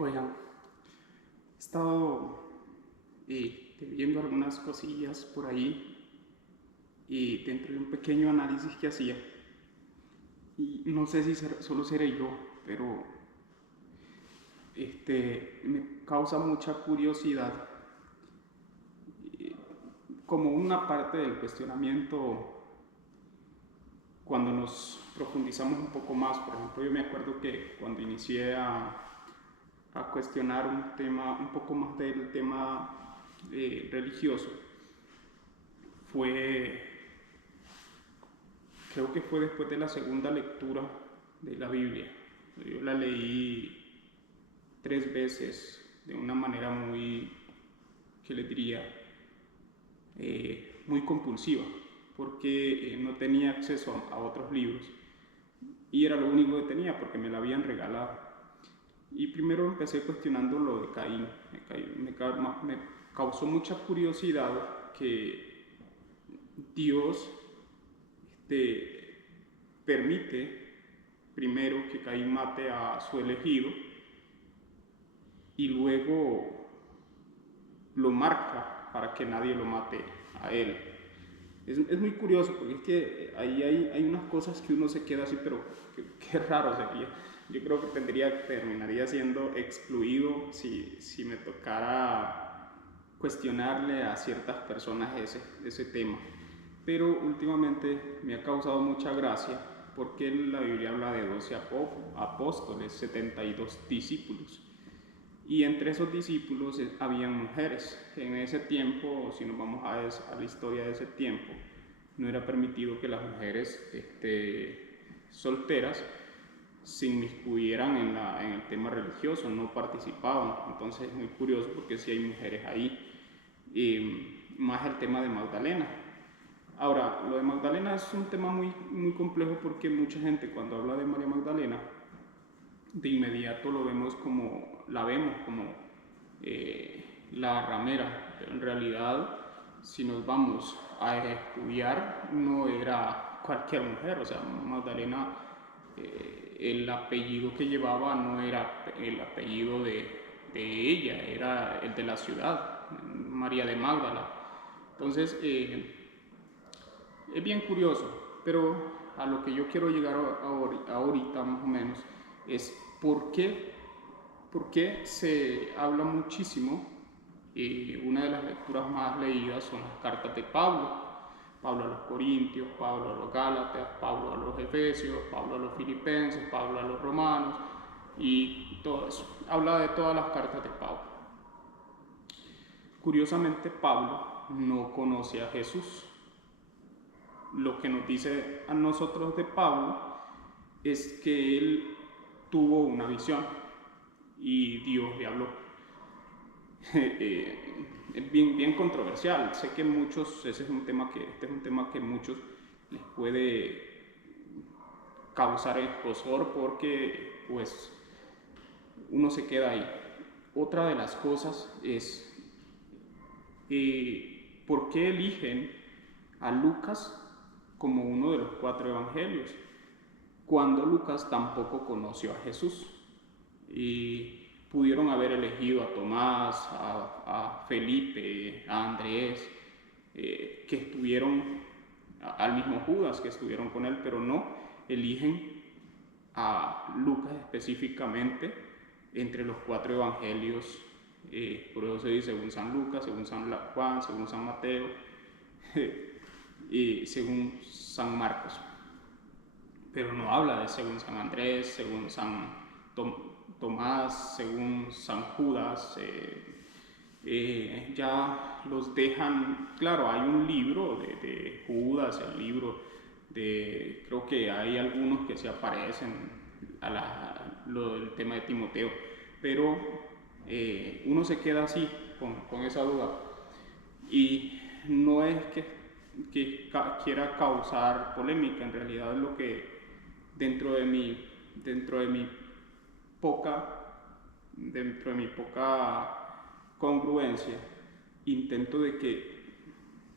Oigan, he estado viendo algunas cosillas por ahí y dentro de un pequeño análisis que hacía, y no sé si solo seré yo, pero me causa mucha curiosidad, como una parte del cuestionamiento cuando nos profundizamos un poco más. Por ejemplo, yo me acuerdo que cuando inicié a cuestionar un tema, un poco más del tema religioso, fue, creo que fue después de la segunda lectura de la Biblia. Yo la leí 3 veces de una manera muy, ¿qué les diría? Muy compulsiva, porque no tenía acceso a otros libros y era lo único que tenía porque me la habían regalado. Y primero empecé cuestionando lo de Caín. Me causó mucha curiosidad que Dios permite primero que Caín mate a su elegido y luego lo marca para que nadie lo mate a él. Es muy curioso porque es que ahí hay unas cosas que uno se queda así, pero qué raro sería. Yo creo que terminaría siendo excluido si me tocara cuestionarle a ciertas personas ese tema. Pero últimamente me ha causado mucha gracia porque la Biblia habla de 12 apóstoles, 72 discípulos. Y entre esos discípulos habían mujeres. En ese tiempo, si nos vamos a la historia de ese tiempo, no era permitido que las mujeres solteras se inmiscuyeran en el tema religioso, no participaban. Entonces es muy curioso porque sí hay mujeres ahí. Más el tema de Magdalena. Ahora, lo de Magdalena es un tema muy complejo porque mucha gente cuando habla de María Magdalena, de inmediato la vemos como la ramera, pero en realidad, si nos vamos a estudiar, no era cualquier mujer. O sea, Magdalena, el apellido que llevaba no era el apellido de ella, era el de la ciudad, María de Magdala. Entonces, es bien curioso, pero a lo que yo quiero llegar ahorita más o menos es por qué se habla muchísimo. Una de las lecturas más leídas son las cartas de Pablo. Pablo a los Corintios, Pablo a los Gálatas, Pablo a los Efesios, Pablo a los Filipenses, Pablo a los Romanos y todo eso. Habla de todas las cartas de Pablo. Curiosamente, Pablo no conoce a Jesús. Lo que nos dice a nosotros de Pablo es que él tuvo una visión y Dios le habló. Es bien controversial. Sé que este es un tema que muchos les puede causar escozor porque pues uno se queda ahí. Otra de las cosas es ¿por qué eligen a Lucas como uno de los 4 evangelios cuando Lucas tampoco conoció a Jesús? Y pudieron haber elegido a Tomás, a Felipe, a Andrés, que estuvieron, al mismo Judas que estuvieron con él, pero no, eligen a Lucas específicamente entre los 4 evangelios. Por eso se dice según San Lucas, según San Juan, según San Mateo y según San Marcos. Pero no habla de según San Andrés, según San Tomás, según San Judas. Ya los dejan, claro, hay un libro de Judas, el libro creo que hay algunos que se aparecen lo del tema de Timoteo, pero uno se queda así con esa duda. Y no es que quiera causar polémica, en realidad es lo que dentro de mi poca congruencia, intento de que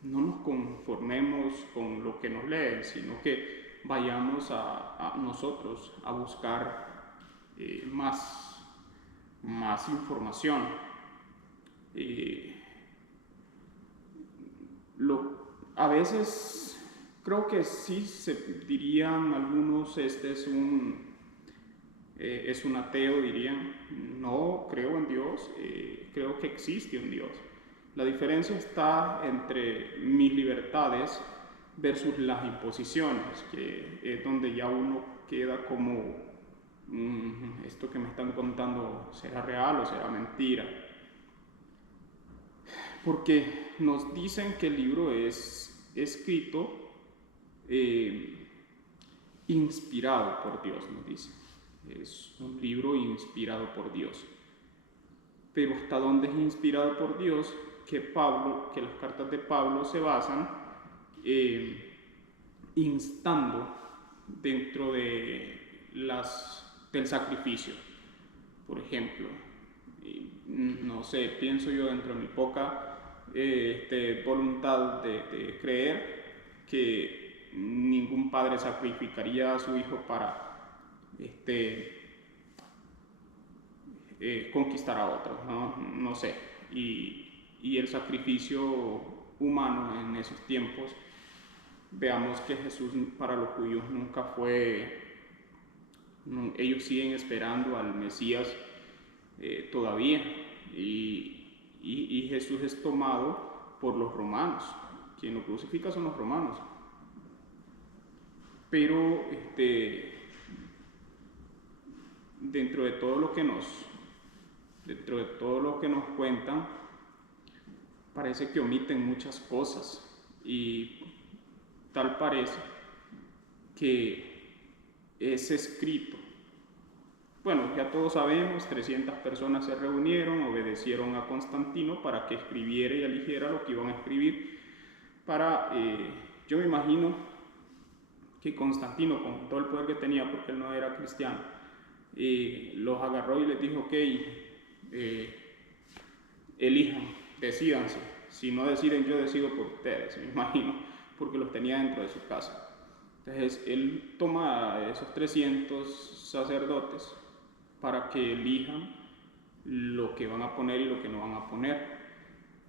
no nos conformemos con lo que nos leen, sino que vayamos a nosotros a buscar más más información. A veces creo que sí se dirían algunos, este es un ateo, dirían, no creo en Dios, creo que existe un Dios. La diferencia está entre mis libertades versus las imposiciones, que es donde ya uno queda como, esto que me están contando, ¿será real o será mentira? Porque nos dicen que el libro es escrito inspirado por Dios, nos dicen. Es un libro inspirado por Dios. Pero hasta dónde es inspirado por Dios, que las cartas de Pablo se basan instando dentro del sacrificio. Por ejemplo, no sé, pienso yo dentro de mi poca voluntad de creer que ningún padre sacrificaría a su hijo para conquistar a otro, no sé. Y el sacrificio humano en esos tiempos, veamos que Jesús para los judíos nunca fue, ellos siguen esperando al Mesías todavía, y Jesús es tomado por los romanos. Quien lo crucifica son los romanos. Pero dentro de todo lo que nos cuentan, parece que omiten muchas cosas, y tal parece que es escrito. Bueno, ya todos sabemos, 300 personas se reunieron, obedecieron a Constantino para que escribiera y eligiera lo que iban a escribir. Yo me imagino que Constantino, con todo el poder que tenía, porque él no era cristiano, los agarró y les dijo, ok, elijan, decídanse. Si no deciden, yo decido por ustedes, me imagino, porque los tenía dentro de su casa. Entonces, él toma a esos 300 sacerdotes para que elijan lo que van a poner y lo que no van a poner.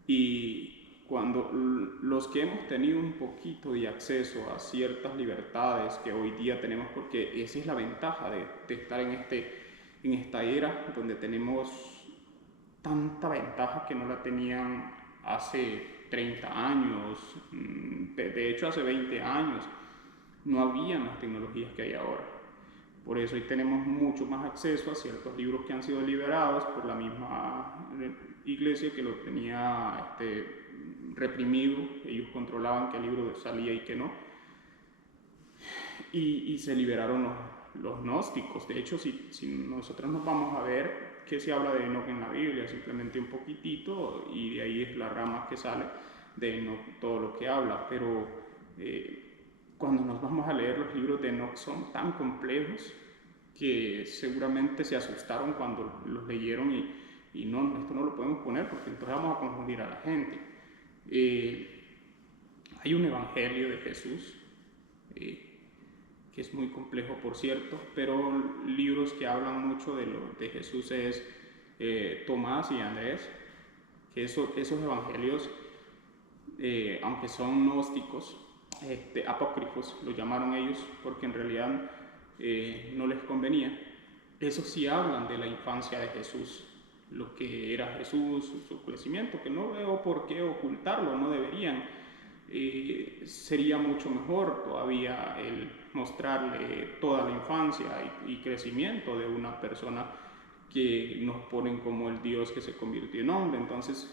Y cuando los que hemos tenido un poquito de acceso a ciertas libertades que hoy día tenemos, porque esa es la ventaja de estar en esta era donde tenemos tanta ventaja que no la tenían hace 30 años, de hecho hace 20 años no habían las tecnologías que hay ahora. Por eso hoy tenemos mucho más acceso a ciertos libros que han sido liberados por la misma iglesia que lo tenía reprimido. Ellos controlaban qué libro salía y qué no. Y se liberaron los gnósticos. De hecho, si nosotros nos vamos a ver qué se habla de Enoch en la Biblia, simplemente un poquitito, y de ahí es la rama que sale de Enoch, todo lo que habla. Pero cuando nos vamos a leer los libros de Enoch son tan complejos que seguramente se asustaron cuando los leyeron y no, esto no lo podemos poner porque entonces vamos a confundir a la gente. Hay un evangelio de Jesús que es muy complejo, por cierto, pero libros que hablan mucho de Jesús es Tomás y Andrés, que esos evangelios, aunque son gnósticos, apócrifos, lo llamaron ellos, porque en realidad no les convenía. Esos sí hablan de la infancia de Jesús, lo que era Jesús, su crecimiento, que no veo por qué ocultarlo, no deberían. Sería mucho mejor todavía el mostrarle toda la infancia y crecimiento de una persona que nos ponen como el Dios que se convirtió en hombre. Entonces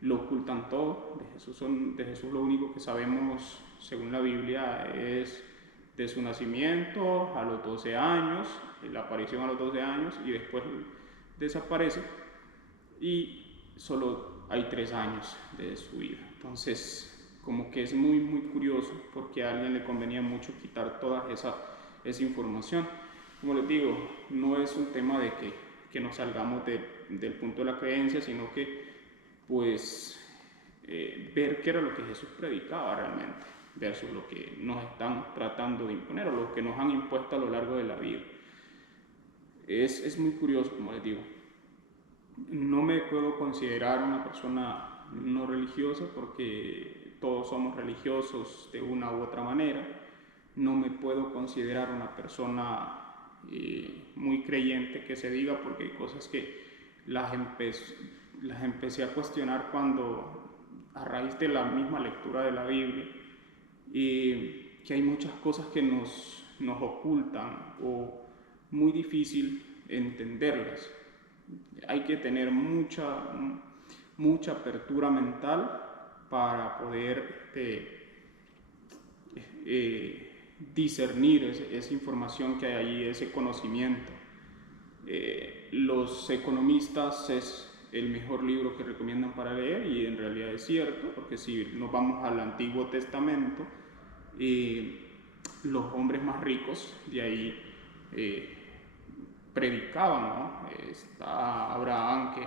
lo ocultan todo. De Jesús lo único que sabemos según la Biblia es de su nacimiento a los 12 años, la aparición a los 12 años, y después desaparece, y solo hay 3 años de su vida. Entonces, como que es muy, muy curioso, porque a alguien le convenía mucho quitar toda esa información. Como les digo, no es un tema de que nos salgamos del punto de la creencia, sino que, pues, ver qué era lo que Jesús predicaba realmente, versus lo que nos están tratando de imponer o lo que nos han impuesto a lo largo de la vida. Es muy curioso, como les digo. No me puedo considerar una persona no religiosa porque todos somos religiosos de una u otra manera. No me puedo considerar una persona muy creyente que se diga, porque hay cosas que las, las empecé a cuestionar cuando, a raíz de la misma lectura de la Biblia, que hay muchas cosas que nos ocultan o muy difícil entenderlas. Hay que tener mucha apertura mental para poder discernir esa información que hay allí, ese conocimiento. Los economistas es el mejor libro que recomiendan para leer, y en realidad es cierto, porque si nos vamos al Antiguo Testamento, los hombres más ricos de ahí predicaban, ¿no? Está Abraham, que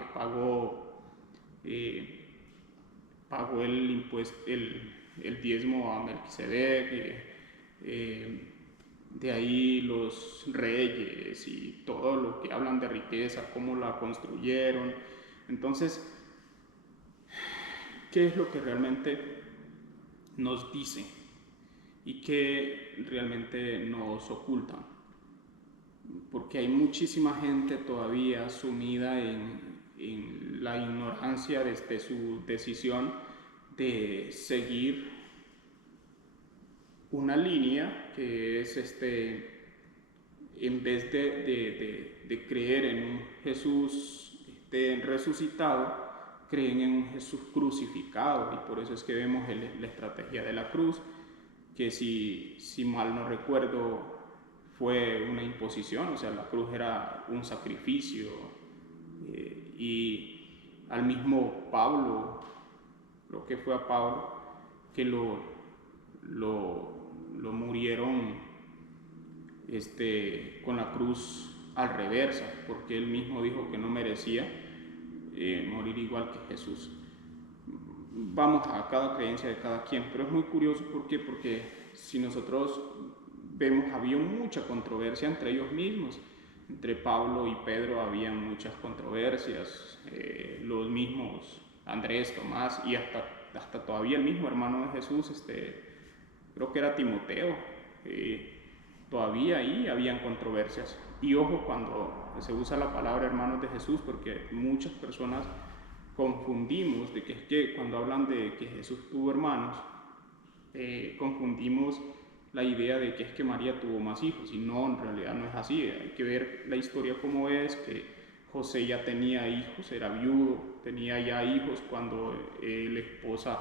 pagó el impuesto, el diezmo a Melquisedec, de ahí los reyes y todo lo que hablan de riqueza, cómo la construyeron. Entonces, ¿qué es lo que realmente nos dicen y qué realmente nos ocultan? Porque hay muchísima gente todavía sumida en la ignorancia desde su decisión de seguir una línea que es en vez de creer en un Jesús resucitado, creen en un Jesús crucificado, y por eso es que vemos la estrategia de la cruz, que si mal no recuerdo fue una imposición, o sea, la cruz era un sacrificio, y al mismo Pablo, creo que fue a Pablo, que lo murieron con la cruz al reversa, porque él mismo dijo que no merecía morir igual que Jesús. Vamos a cada creencia de cada quien, pero es muy curioso. ¿Por qué? Porque si nosotros vemos, había mucha controversia entre ellos mismos. Entre Pablo y Pedro había muchas controversias, los mismos Andrés, Tomás, y hasta todavía el mismo hermano de Jesús, creo que era Timoteo, todavía ahí habían controversias. Y ojo cuando se usa la palabra hermanos de Jesús, porque muchas personas confundimos de que es que cuando hablan de que Jesús tuvo hermanos, confundimos la idea de que es que María tuvo más hijos, y no, en realidad no es así. Hay que ver la historia como es, que José ya tenía hijos, era viudo, tenía ya hijos cuando desposa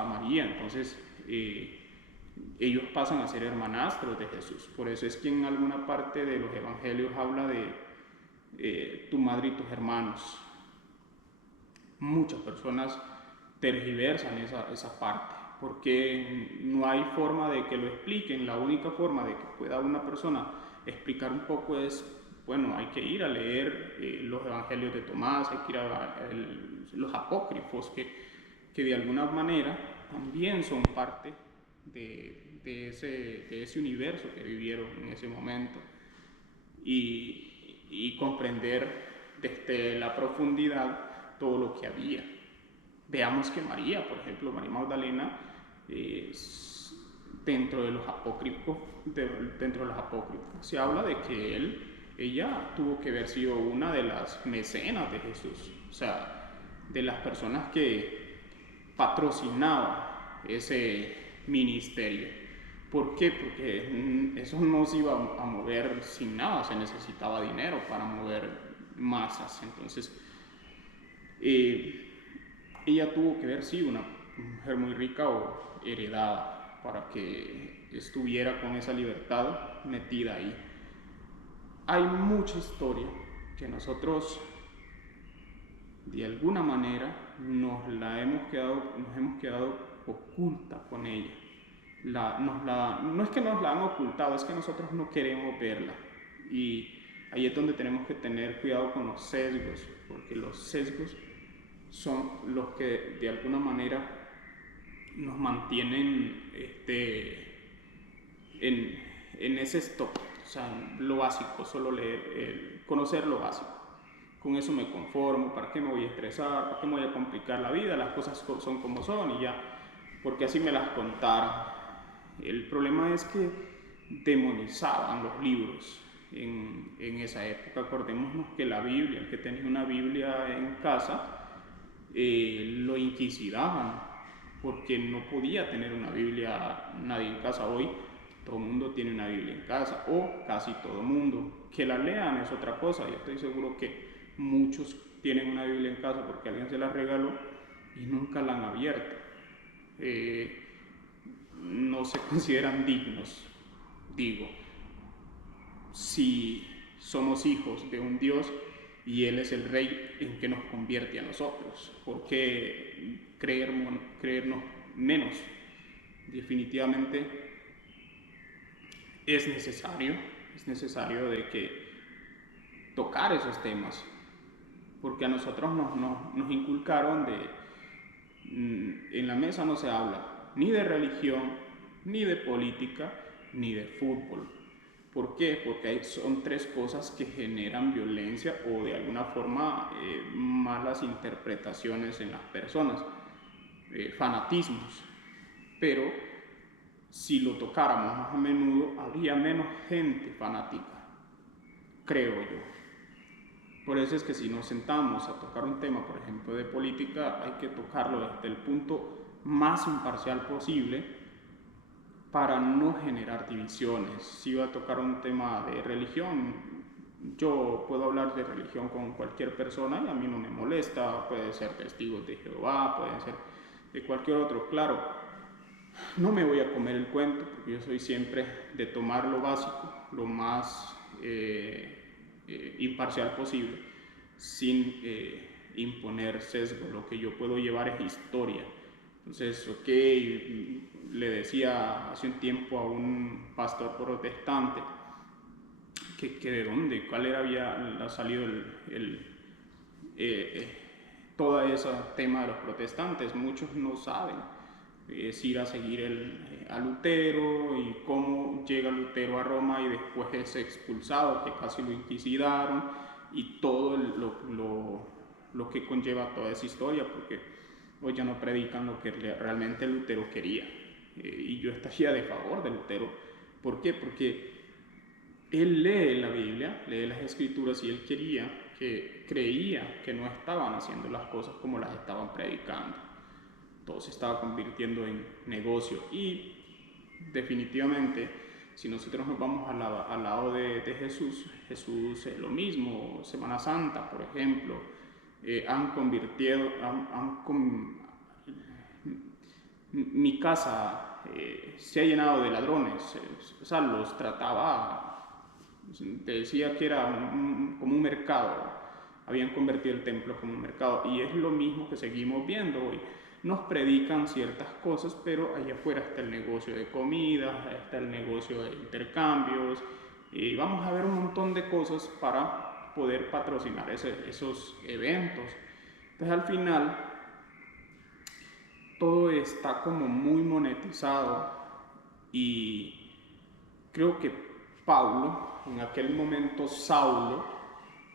a María. Entonces ellos pasan a ser hermanastros de Jesús. Por eso es que en alguna parte de los evangelios habla de tu madre y tus hermanos. Muchas personas tergiversan esa parte, porque no hay forma de que lo expliquen. La única forma de que pueda una persona explicar un poco es, bueno, hay que ir a leer los evangelios de Tomás, hay que ir a los apócrifos, que de alguna manera también son parte de ese universo que vivieron en ese momento, y comprender desde la profundidad todo lo que había. Veamos que María, por ejemplo, María Magdalena, dentro de los apócrifos se habla de que ella tuvo que haber sido una de las mecenas de Jesús, o sea, de las personas que patrocinaba ese ministerio. ¿Por qué? Porque eso no se iba a mover sin nada, se necesitaba dinero para mover masas. Entonces, ella tuvo que haber sido una mujer muy rica o heredada para que estuviera con esa libertad metida ahí. Hay mucha historia que nosotros de alguna manera nos hemos quedado oculta con ella. No es que nos la han ocultado, es que nosotros no queremos verla. Y ahí es donde tenemos que tener cuidado con los sesgos, porque los sesgos son los que de alguna manera nos mantienen en ese stop. O sea, lo básico, solo leer, conocer lo básico. Con eso me conformo. ¿Para qué me voy a estresar? ¿Para qué me voy a complicar la vida? Las cosas son como son y ya, porque así me las contaron. El problema es que demonizaban los libros en esa época. Acordémonos que la Biblia, el que tenía una Biblia en casa, lo inquisidaban porque no podía tener una Biblia nadie en casa. Hoy todo el mundo tiene una Biblia en casa, o casi todo el mundo. Que la lean es otra cosa. Yo estoy seguro que muchos tienen una Biblia en casa porque alguien se la regaló y nunca la han abierto. No se consideran dignos, digo, si somos hijos de un Dios y Él es el Rey en que nos convierte a nosotros. ¿Por qué creernos menos? Definitivamente es necesario de que tocar esos temas, porque a nosotros nos inculcaron en la mesa no se habla ni de religión, ni de política, ni de fútbol. ¿Por qué? Porque son tres cosas que generan violencia o de alguna forma malas interpretaciones en las personas, fanatismos. Pero si lo tocáramos más a menudo, habría menos gente fanática, creo yo. Por eso es que si nos sentamos a tocar un tema, por ejemplo, de política, hay que tocarlo desde el punto más imparcial posible para no generar divisiones. Si voy a tocar un tema de religión, yo puedo hablar de religión con cualquier persona y a mí no me molesta. Puede ser testigos de Jehová, puede ser de cualquier otro. Claro, no me voy a comer el cuento porque yo soy siempre de tomar lo básico, lo más imparcial posible, sin imponer sesgo. Lo que yo puedo llevar es historia. Entonces, ok, le decía hace un tiempo a un pastor protestante que de dónde, cuál había salido todo ese tema de los protestantes. Muchos no saben. Es ir a seguir a Lutero y cómo llega Lutero a Roma y después es expulsado, que casi lo inquisidaron, y todo lo que conlleva toda esa historia, porque hoy ya no predican lo que realmente Lutero quería. Y yo estaría de favor de Lutero. ¿Por qué? Porque él lee la Biblia, lee las Escrituras, y él creía que no estaban haciendo las cosas como las estaban predicando. Todo se estaba convirtiendo en negocio. Y definitivamente, si nosotros nos vamos al lado de Jesús, Jesús es lo mismo. Semana Santa, por ejemplo, mi casa se ha llenado de ladrones. O sea, los trataba, te decía que era como un mercado. Habían convertido el templo como un mercado, y es lo mismo que seguimos viendo hoy. Nos predican ciertas cosas, pero allá afuera está el negocio de comida, está el negocio de intercambios, y vamos a ver un montón de cosas para poder patrocinar esos eventos. Entonces, al final, todo está como muy monetizado, y creo que Pablo, en aquel momento Saulo,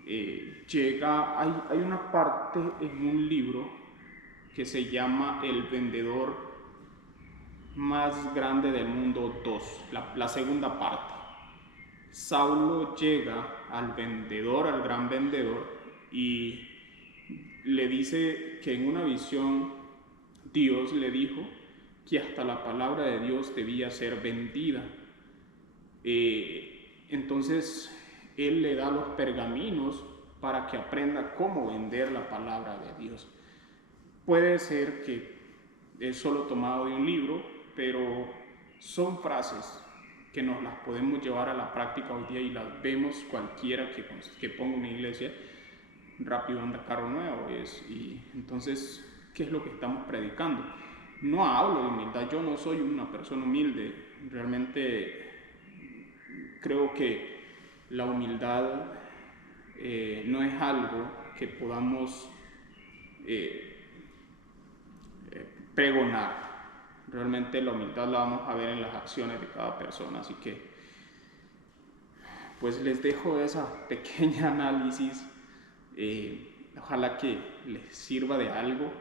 hay una parte en un libro que se llama El vendedor más grande del mundo 2, la segunda parte. Saulo llega al vendedor, al gran vendedor, y le dice que en una visión Dios le dijo que hasta la palabra de Dios debía ser vendida. Entonces él le da los pergaminos para que aprenda cómo vender la palabra de Dios. Puede ser que es solo tomado de un libro, pero son frases que nos las podemos llevar a la práctica hoy día, y las vemos cualquiera que ponga una iglesia. Rápido anda carro nuevo. Y entonces, ¿qué es lo que estamos predicando? No hablo de humildad. Yo no soy una persona humilde. Realmente creo que la humildad no es algo que podamos pregonar. Realmente la humildad la vamos a ver en las acciones de cada persona. Así que pues les dejo esa pequeña análisis, ojalá que les sirva de algo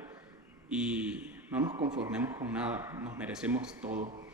y no nos conformemos con nada, nos merecemos todo.